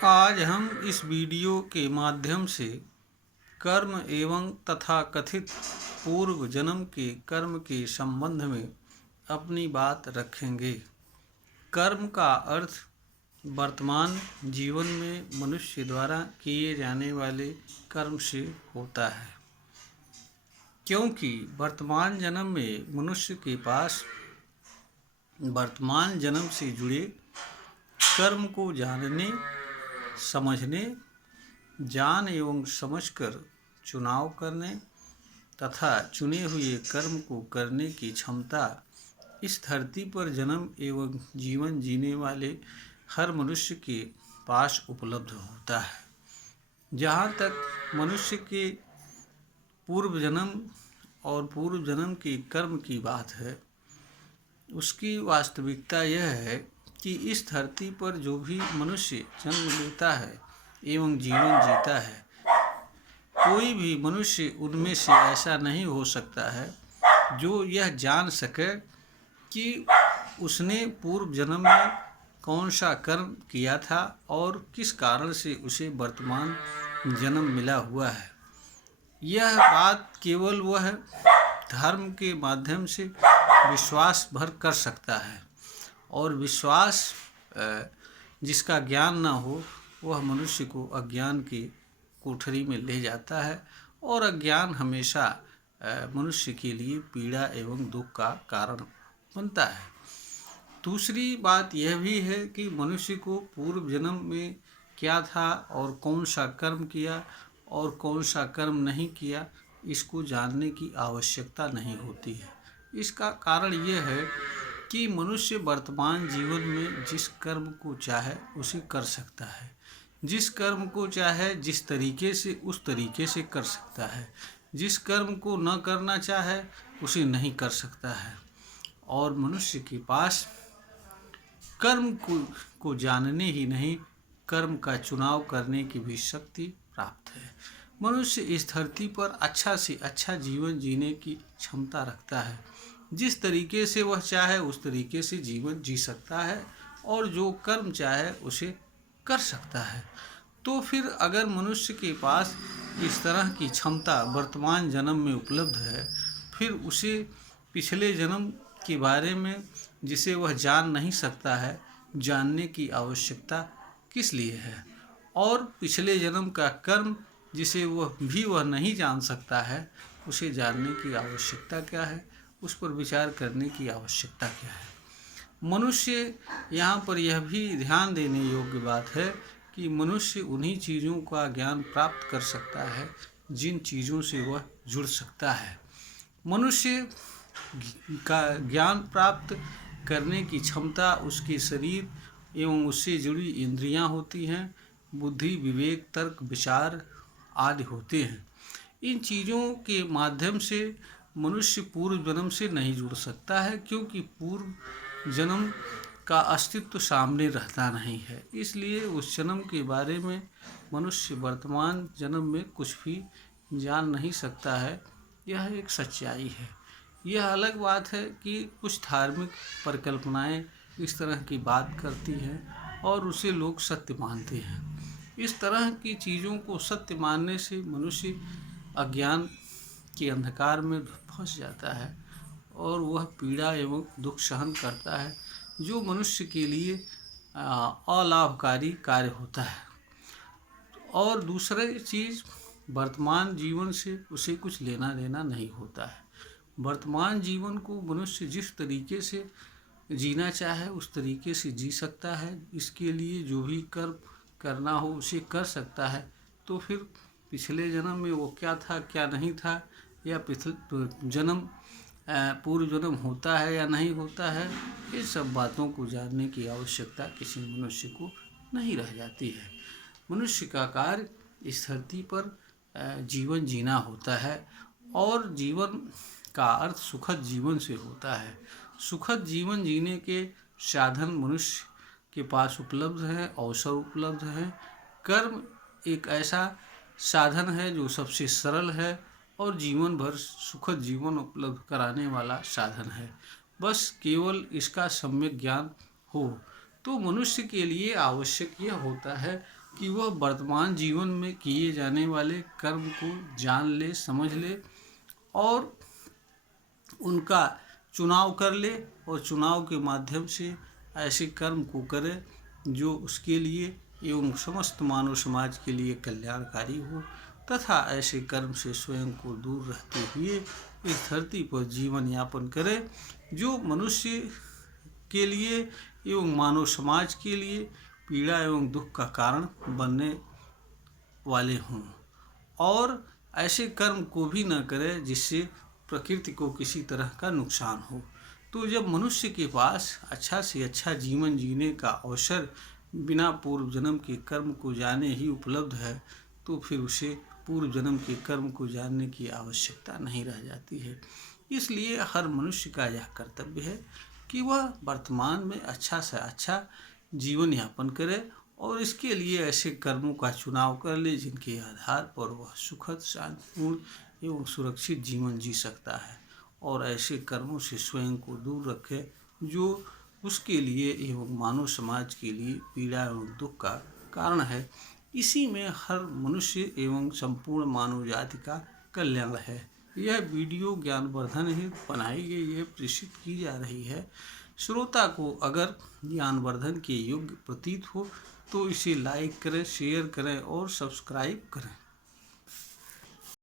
आज हम इस वीडियो के माध्यम से कर्म एवं तथा कथित पूर्व जन्म के कर्म के संबंध में अपनी बात रखेंगे। कर्म का अर्थ वर्तमान जीवन में मनुष्य द्वारा किए जाने वाले कर्म से होता है, क्योंकि वर्तमान जन्म में मनुष्य के पास वर्तमान जन्म से जुड़े कर्म को जानने, समझने, जान एवं समझकर चुनाव करने तथा चुने हुए कर्म को करने की क्षमता इस धरती पर जन्म एवं जीवन जीने वाले हर मनुष्य के पास उपलब्ध होता है। जहाँ तक मनुष्य के पूर्व जन्म और पूर्व जन्म के कर्म की बात है, उसकी वास्तविकता यह है कि इस धरती पर जो भी मनुष्य जन्म लेता है एवं जीवन जीता है, कोई भी मनुष्य उनमें से ऐसा नहीं हो सकता है जो यह जान सके कि उसने पूर्व जन्म में कौन सा कर्म किया था और किस कारण से उसे वर्तमान जन्म मिला हुआ है। यह बात केवल वह धर्म के माध्यम से विश्वास भर कर सकता है, और विश्वास जिसका ज्ञान न हो वह मनुष्य को अज्ञान की कोठरी में ले जाता है, और अज्ञान हमेशा मनुष्य के लिए पीड़ा एवं दुख का कारण बनता है। दूसरी बात यह भी है कि मनुष्य को पूर्व जन्म में क्या था और कौन सा कर्म किया और कौन सा कर्म नहीं किया, इसको जानने की आवश्यकता नहीं होती है। इसका कारण यह है कि मनुष्य वर्तमान जीवन में जिस कर्म को चाहे उसे कर सकता है, जिस कर्म को चाहे जिस तरीके से उस तरीके से कर सकता है, जिस कर्म को न करना चाहे उसे नहीं कर सकता है। और मनुष्य के पास कर्म को जानने ही नहीं, कर्म का चुनाव करने की भी शक्ति प्राप्त है। मनुष्य इस धरती पर अच्छा से अच्छा जीवन जीने की क्षमता रखता है। जिस तरीके से वह चाहे उस तरीके से जीवन जी सकता है और जो कर्म चाहे उसे कर सकता है। तो फिर अगर मनुष्य के पास इस तरह की क्षमता वर्तमान जन्म में उपलब्ध है, फिर उसे पिछले जन्म के बारे में जिसे वह जान नहीं सकता है, जानने की आवश्यकता किस लिए है। और पिछले जन्म का कर्म जिसे वह नहीं जान सकता है, उसे जानने की आवश्यकता क्या है, उस पर विचार करने की आवश्यकता क्या है। मनुष्य यहाँ पर यह भी ध्यान देने योग्य बात है कि मनुष्य उन्हीं चीज़ों का ज्ञान प्राप्त कर सकता है जिन चीज़ों से वह जुड़ सकता है। मनुष्य का ज्ञान प्राप्त करने की क्षमता उसके शरीर एवं उससे जुड़ी इंद्रियां होती हैं, बुद्धि, विवेक, तर्क, विचार आदि होते हैं। इन चीज़ों के माध्यम से मनुष्य पूर्व जन्म से नहीं जुड़ सकता है, क्योंकि पूर्व जन्म का अस्तित्व सामने रहता नहीं है। इसलिए उस जन्म के बारे में मनुष्य वर्तमान जन्म में कुछ भी जान नहीं सकता है। यह एक सच्चाई है। यह अलग बात है कि कुछ धार्मिक परिकल्पनाएं इस तरह की बात करती हैं और उसे लोग सत्य मानते हैं। इस तरह की चीज़ों को सत्य मानने से मनुष्य अज्ञान के अंधकार में फंस जाता है और वह पीड़ा एवं दुख सहन करता है, जो मनुष्य के लिए अलाभकारी कार्य होता है। और दूसरी चीज़, वर्तमान जीवन से उसे कुछ लेना देना नहीं होता है। वर्तमान जीवन को मनुष्य जिस तरीके से जीना चाहे उस तरीके से जी सकता है। इसके लिए जो भी कर्म करना हो उसे कर सकता है। तो फिर पिछले जन्म में वो क्या था क्या नहीं था, या पूर्व जन्म होता है या नहीं होता है, ये सब बातों को जानने की आवश्यकता किसी मनुष्य को नहीं रह जाती है। मनुष्य का कार्य इस धरती पर जीवन जीना होता है, और जीवन का अर्थ सुखद जीवन से होता है। सुखद जीवन जीने के साधन मनुष्य के पास उपलब्ध हैं, अवसर उपलब्ध हैं। कर्म एक ऐसा साधन है जो सबसे सरल है और जीवन भर सुखद जीवन उपलब्ध कराने वाला साधन है। बस केवल इसका सम्यक ज्ञान हो तो मनुष्य के लिए आवश्यक यह होता है कि वह वर्तमान जीवन में किए जाने वाले कर्म को जान ले, समझ ले और उनका चुनाव कर ले और चुनाव के माध्यम से ऐसे कर्म को करे जो उसके लिए एवं समस्त मानव समाज के लिए कल्याणकारी हो, तथा ऐसे कर्म से स्वयं को दूर रहते हुए इस धरती पर जीवन यापन करे जो मनुष्य के लिए एवं मानव समाज के लिए पीड़ा एवं दुख का कारण बनने वाले हों, और ऐसे कर्म को भी न करे जिससे प्रकृति को किसी तरह का नुकसान हो। तो जब मनुष्य के पास अच्छा से अच्छा जीवन जीने का अवसर बिना पूर्व जन्म के कर्म को जाने ही उपलब्ध है, तो फिर उसे पूर्व जन्म के कर्म को जानने की आवश्यकता नहीं रह जाती है। इसलिए हर मनुष्य का यह कर्तव्य है कि वह वर्तमान में अच्छा से अच्छा जीवन यापन करे और इसके लिए ऐसे कर्मों का चुनाव कर ले जिनके आधार पर वह सुखद, शांतिपूर्ण एवं सुरक्षित जीवन जी सकता है, और ऐसे कर्मों से स्वयं को दूर रखे जो उसके लिए एवं मानव समाज के लिए पीड़ा एवं दुख का कारण है। इसी में हर मनुष्य एवं संपूर्ण मानव जाति का कल्याण है। यह वीडियो ज्ञानवर्धन हेतु बनाई गई है, प्रेषित की जा रही है। श्रोता को अगर ज्ञानवर्धन के योग्य प्रतीत हो तो इसे लाइक करें, शेयर करें और सब्सक्राइब करें।